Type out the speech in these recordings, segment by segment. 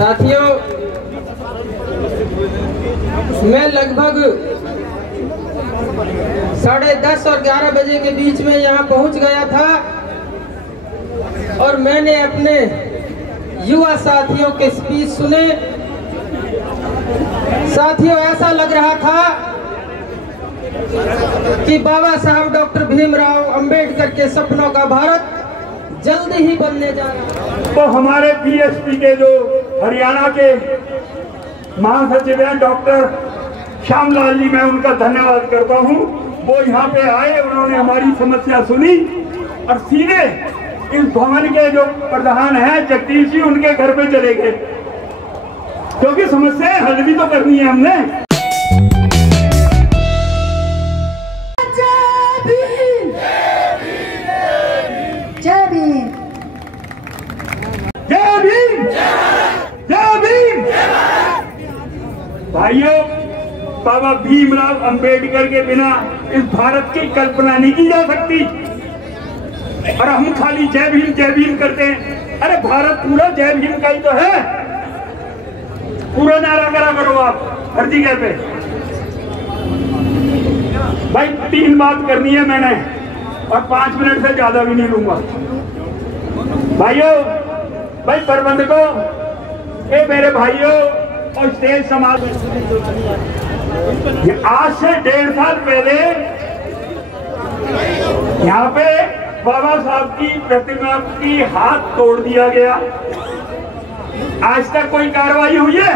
साथियों, मैं लगभग 10:30 और 11 बजे के बीच में यहाँ पहुँच गया था और मैंने अपने युवा साथियों के स्पीच सुने। साथियों, ऐसा लग रहा था कि बाबा साहब डॉक्टर भीमराव अंबेडकर के सपनों का भारत जल्दी ही बनने जा रहा है। तो हमारे पीएचपी के जो हरियाणा के महासचिव हैं डॉक्टर श्यामलाल जी, मैं उनका धन्यवाद करता हूं। वो यहाँ पे आए, उन्होंने हमारी समस्या सुनी और सीधे इस भवन के जो प्रधान हैं जगदीश जी, उनके घर पे चले गए, क्योंकि समस्याएं हल भी तो करनी है हमने। जय भीम, जय भीम, जय भीम। भाइयों, बाबा भीमराव अंबेडकर के बिना इस भारत की कल्पना नहीं की जा सकती। और हम खाली जय भीम करते हैं। अरे भारत पूरा जय भीम का ही तो है। पूरा नारा करा करो आप हर जगह पे। भाई 3 बात करनी है मैंने और 5 मिनट से ज्यादा भी नहीं लूंगा। भाइयों, भाई प्रबंधकों, ए मेरे भाइयों और स्टेज समाज, आज से 1.5 साल पहले यहाँ पे बाबा साहब की प्रतिमा की हाथ तोड़ दिया गया। आज तक कोई कार्रवाई हुई है?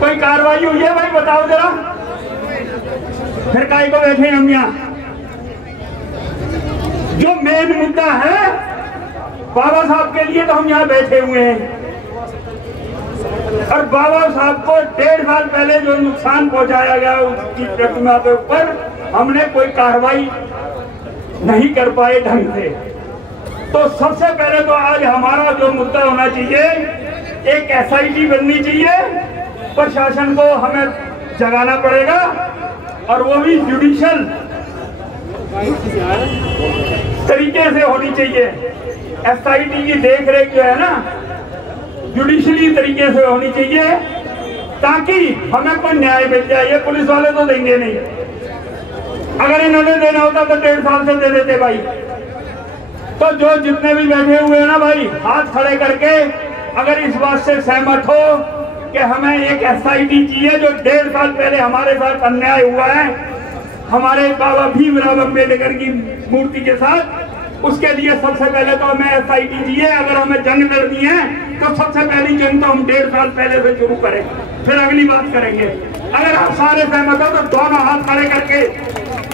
कोई कार्रवाई हुई है? भाई बताओ जरा। फिर काहे को बैठे हम यहाँ? जो मेन मुद्दा है बाबा साहब के लिए तो हम यहाँ बैठे हुए हैं। और बाबा साहब को 1.5 साल पहले जो नुकसान पहुंचाया गया उसकी प्रतिमा के ऊपर हमने कोई कार्रवाई नहीं कर पाए ढंग से। तो सबसे पहले तो आज हमारा जो मुद्दा होना चाहिए, एक एसआईटी बननी चाहिए। प्रशासन को हमें जगाना पड़ेगा और वो भी जुडिशियल तरीके से होनी चाहिए। एसआईटी की देखरेख जो है ना, जुडिशली तरीके से होनी चाहिए, ताकि हमें कोई न्याय मिल जाए। ये पुलिस वाले तो देंगे नहीं। अगर इन्होंने देना होता तो 1.5 साल से दे देते भाई। तो जो जितने भी बैठे हुए हैं ना भाई, हाथ खड़े करके अगर इस बात से सहमत हो कि हमें एक एसआईटी चाहिए जो 1.5 साल पहले हमारे साथ अन्याय हुआ है, हमारे बाबा भीमराव अंबेडकर की मूर्ति के साथ, उसके लिए सबसे पहले तो हमें एसआईटी चाहिए। अगर हमें जंग लड़नी है तो सबसे पहली जंग तो हम 1.5 साल पहले से शुरू करें, फिर अगली बात करेंगे। अगर आप सारे सहमत हो तो दोनों हाथ खड़े करके,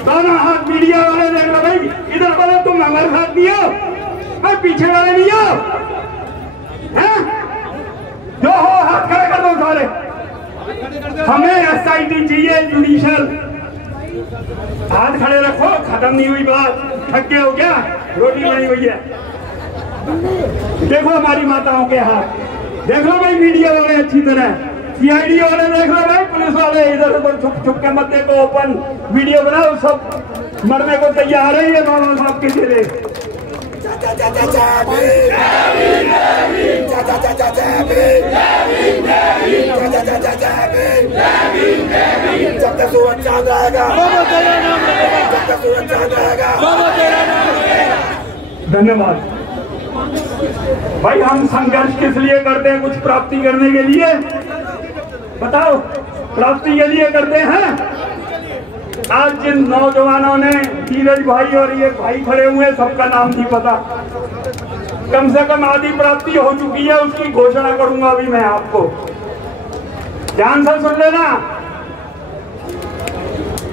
दोनों हाथ, मीडिया वाले देख लो भाई, इधर वाले तुम हमारे साथ नहीं हो, भाई पीछे वाले नहीं हो, जो हो हाथ खड़े कर दो सारे। हमें एसआईटी चाहिए जुडिशियल। हाथ खड़े रखो, खत्म नहीं हुई बात। थक गए हो क्या? रोटी बनी हुई है। देखो हमारी माताओं के हाथ, देख लो भाई मीडिया वाले अच्छी तरह, सीआईडी वाले देख लो भाई, पुलिस वाले इधर उधर छुप के मत देखो, ओपन वीडियो बनाओ, सब मरने को तैयार है ये बाबा साहब के लिए। जब तक सूरज चांद आएगा, जब तक सूरज चांद आएगा। धन्यवाद भाई। हम संघर्ष किस लिए करते हैं? कुछ प्राप्ति करने के लिए? बताओ, प्राप्ति के लिए करते हैं। आज जिन नौजवानों ने, धीरज भाई और ये भाई खड़े हुए, सबका नाम नहीं पता, कम से कम आधी प्राप्ति हो चुकी है, उसकी घोषणा करूंगा अभी मैं आपको। ध्यान से सुन लेना।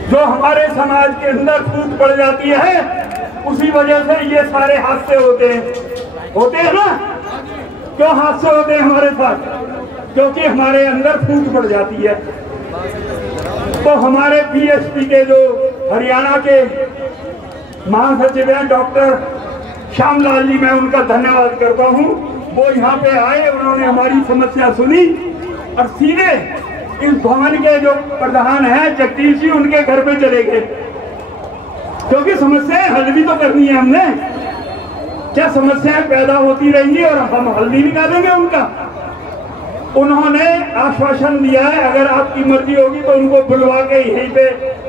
जो हमारे समाज के अंदर फूट पड़ जाती है, उसी वजह से ये सारे हादसे होते हैं ना। क्यों हादसे होते हैं हमारे साथ? क्योंकि हमारे अंदर फूट पड़ जाती है। तो हमारे पीएचपी के जो हरियाणा के महासचिव हैं डॉक्टर श्यामलाल जी, मैं उनका धन्यवाद करता हूं। वो यहाँ पे आए, उन्होंने हमारी समस्या सुनी और सीधे इस भवन के जो प्रधान हैं जगदीश जी, उनके घर पे चले गए, क्योंकि समस्याएं हल भी तो करनी है हमने। क्या समस्याएं पैदा होती रहेंगी और हम हल नहीं निकालेंगे उनका? उन्होंने आश्वासन दिया है अगर आपकी मर्जी होगी तो उनको बुलवा के यहीं पे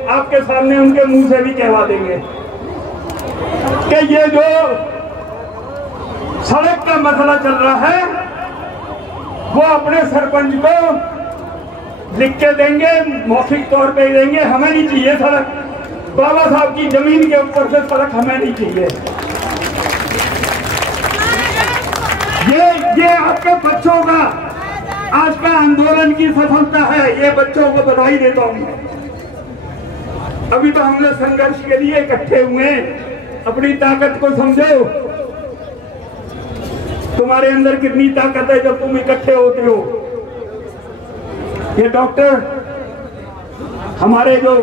आपके सामने उनके मुंह से भी कहवा देंगे कि ये जो सड़क का मसला चल रहा है वो अपने सरपंच को लिख के देंगे, मौखिक तौर पे देंगे। हमें नहीं चाहिए सड़क, बाबा साहब की जमीन के ऊपर से सड़क हमें नहीं चाहिए। ये आपके बच्चों का आज का आंदोलन की सफलता है, ये बच्चों को बधाई देता हूं। अभी तो हम लोग संघर्ष के लिए इकट्ठे हुए हैं, अपनी ताकत को समझो। तुम्हारे अंदर कितनी ताकत है जब तुम इकट्ठे होते हो। ये डॉक्टर हमारे जो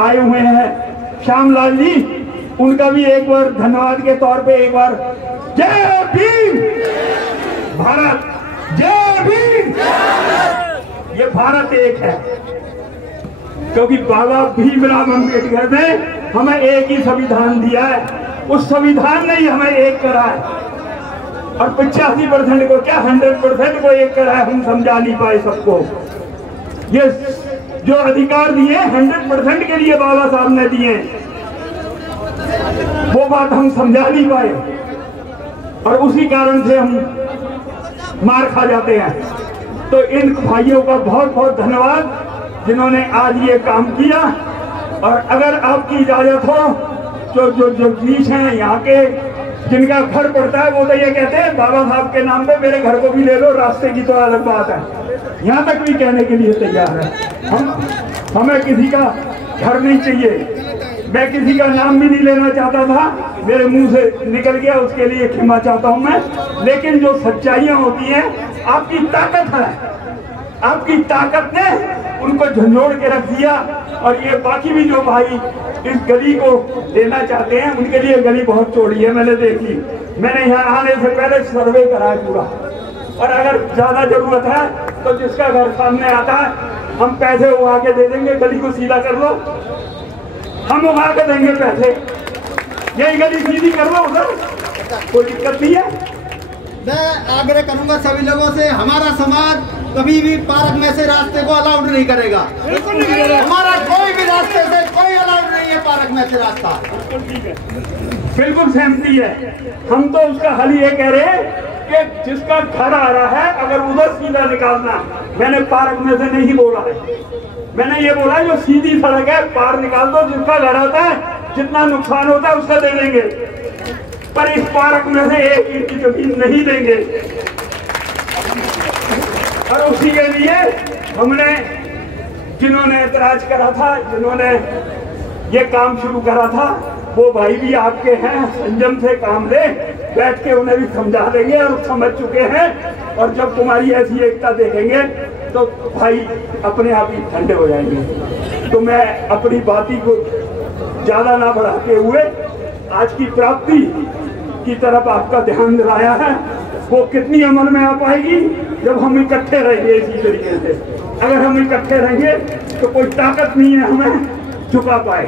आए हुए हैं श्यामलाल जी, उनका भी एक बार धन्यवाद के तौर पे एक बार जय भीम भारत, जय भीम। ये भारत एक है क्योंकि बाबा भीमराव अम्बेडकर ने हमें एक ही संविधान दिया है, उस संविधान ने ही हमें एक करा है। और 85% को क्या 100% को एक करा है, हम समझा नहीं पाए सबको। ये जो अधिकार दिए 100% के लिए बाबा साहब ने दिए, वो बात हम समझा नहीं पाए और उसी कारण से हम मार खा जाते हैं। तो इन भाइयों का बहुत बहुत धन्यवाद जिन्होंने आज ये काम किया। और अगर आपकी इजाजत हो तो जो जगदीश हैं यहाँ के, जिनका घर पड़ता है, वो तो ये कहते हैं बाबा साहब के नाम पे मेरे घर को भी ले लो, रास्ते की तो अलग बात है, यहाँ तक भी कहने के लिए तैयार है। हमें किसी का घर नहीं चाहिए। मैं किसी का नाम भी नहीं लेना चाहता था, मेरे मुंह से निकल गया, उसके लिए क्षमा चाहता हूं मैं। लेकिन जो सच्चाइयां होती हैं, आपकी ताकत है, आपकी ताकत ने उनको झंझोड़ के रख दिया। और ये बाकी भी जो भाई इस गली को देना चाहते हैं, उनके लिए गली बहुत चौड़ी है, मैंने देख ली। मैंने यहाँ आने से पहले सर्वे करा है पूरा, और अगर ज्यादा जरूरत है तो जिसका घर सामने आता है हम पैसे उगा के दे देंगे, गली को सीधा कर लो, हम उगा के देंगे पैसे, यही गली सीधी कर लो उधर, कोई दिक्कत नहीं है। मैं आग्रह करूंगा सभी लोगों से, हमारा समाज कभी भी पार्क में से रास्ते को अलाउड नहीं करेगा। हमारा कोई भी रास्ते से कोई अलाउड नहीं है पार्क में से रास्ता। बिल्कुल सहमति है। हम तो उसका हल ये कह रहे हैं कि जिसका घर आ रहा है अगर उधर सीधा निकालना, मैंने पार्क में से नहीं बोला है, मैंने ये बोला है जो सीधी सड़क है पार निकाल दो, जिसका घर आता है जितना नुकसान होता है उसका दे देंगे, पर इस पार्क में से एक इंच की जमीन नहीं देंगे। और उसी के लिए हमने जिन्होंने ऐतराज करा था, जिन्होंने ये काम शुरू करा था, वो भाई भी आपके हैं, संयम से काम ले, बैठ के उन्हें भी समझा देंगे और समझ चुके हैं। और जब तुम्हारी ऐसी एकता देखेंगे तो भाई अपने आप ही ठंडे हो जाएंगे। तो मैं अपनी बाती को ज्यादा ना बढ़ाते हुए आज की प्राप्ति की तरफ आपका ध्यान दिलाया है। वो कितनी अमल में आ पाएगी जब हम इकट्ठे रहेंगे इसी तरीके से। अगर हम इकट्ठे रहेंगे तो कोई ताकत नहीं है हमें झुका पाए।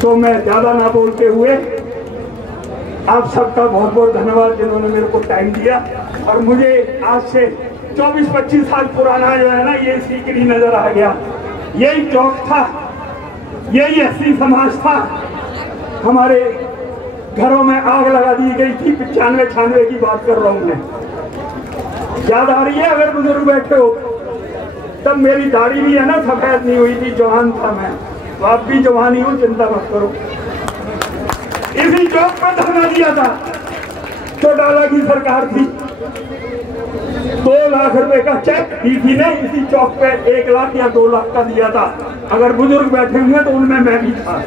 तो मैं ज्यादा ना बोलते हुए आप सबका बहुत बहुत धन्यवाद जिन्होंने मेरे को टाइम दिया। और मुझे आज से 24-25 साल पुराना जो है ना, ये सीकरी नजर आ गया। यही चौक था, यही एससी समाज था। हमारे घरों में आग लगा दी गई थी, 95-96 की बात कर रहा हूँ मैं, याद आ रही है? अगर बुजुर्ग बैठे हो तब मेरी दाढ़ी भी है ना सफेद नहीं हुई थी, जवान था मैं। तो आप भी जवान ही हो, चिंता मत करो। इसी चौक पर धरना दिया था, चौटाला की सरकार थी, 2 लाख रुपए का चेक डीसी ने इसी चौक पे 1 लाख या 2 लाख का दिया था। अगर बुजुर्ग बैठे हुए तो उनमें मैं भी था।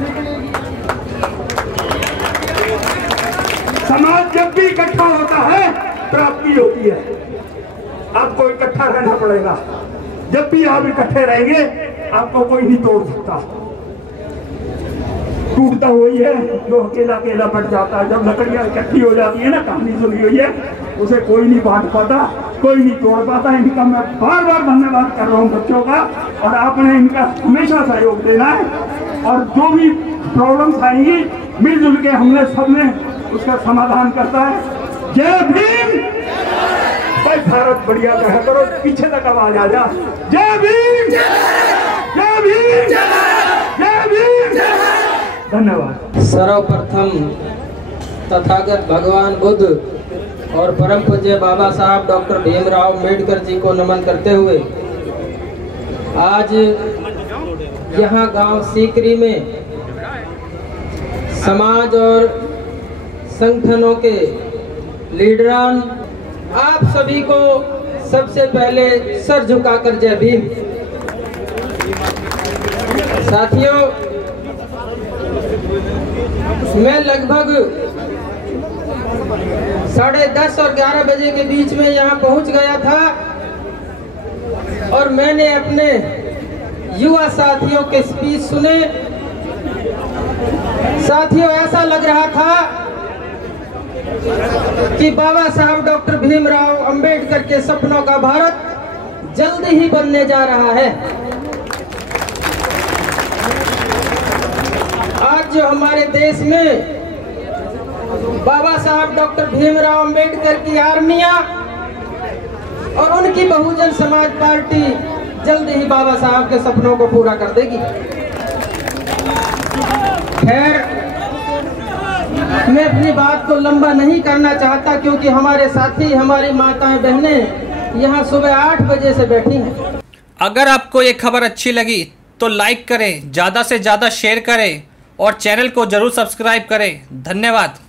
समाज जब भी इकट्ठा होता है प्राप्ति होती है। आपको इकट्ठा रहना पड़ेगा। जब भी आप इकट्ठे रहेंगे आपको कोई नहीं तोड़ सकता। टूटता वही है जो अकेला अकेला बढ़ जाता है। जब लकड़ियां इकट्ठी हो जाती है ना, कहानी सुनी हुई है, उसे कोई नहीं बांट पाता, कोई नहीं तोड़ पाता। इनका मैं बार बार धन्यवाद कर रहा हूँ बच्चों का, और आपने इनका हमेशा सहयोग देना है। और जो भी प्रॉब्लम्स आएंगी मिलजुल के हमने सबने उसका समाधान करता है। जय भीम। भारत बढ़िया कहा करो, पीछे तक आवाज आ जा। जय भीम, जय भीम, जय भीम। धन्यवाद। सर्वप्रथम तथागत भगवान बुद्ध और परम पूज्य बाबा साहब डॉक्टर भीमराव अम्बेडकर जी को नमन करते हुए आज यहाँ गांव सीकरी में समाज और संगठनों के लीडरान आप सभी को सबसे पहले सर झुकाकर जय भीम। साथियों, मैं लगभग 10:30 और 11 बजे के बीच में यहाँ पहुँच गया था और मैंने अपने युवा साथियों के स्पीच सुने। साथियों, ऐसा लग रहा था कि बाबा साहब डॉक्टर भीमराव अंबेडकर के सपनों का भारत जल्द ही बनने जा रहा है। आज जो हमारे देश में बाबा साहब डॉक्टर भीमराव अंबेडकर की आर्मियां और उनकी बहुजन समाज पार्टी जल्द ही बाबा साहब के सपनों को पूरा कर देगी। खैर, मैं अपनी बात को लंबा नहीं करना चाहता क्योंकि हमारे साथी, हमारी माताएं बहनें यहाँ सुबह 8 बजे से बैठी हैं। अगर आपको ये खबर अच्छी लगी तो लाइक करें, ज़्यादा से ज़्यादा शेयर करें और चैनल को ज़रूर सब्सक्राइब करें। धन्यवाद।